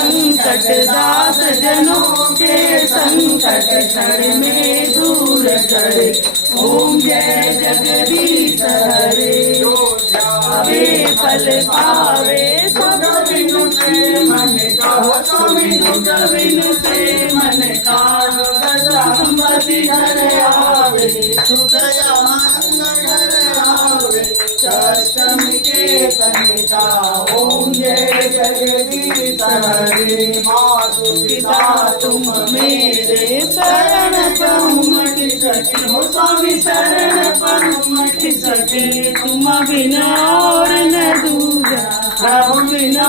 संकट दास जनों के संकट क्षण में दूर करे। ओम जय जगदीश हरे। पावे फल पावे सब बिनु से मन का, सब बिनु से मन का। संपत्ति घर आवे सुख आनंद घर आवे। अष्टमी के कनिका ओम जय जगदीश हरे। मातु पिता तुम मेरे शरण पहुँच सके। हो स्वामी शरण पहुँच सके। तुम बिना और न दूजा, प्रभु बिना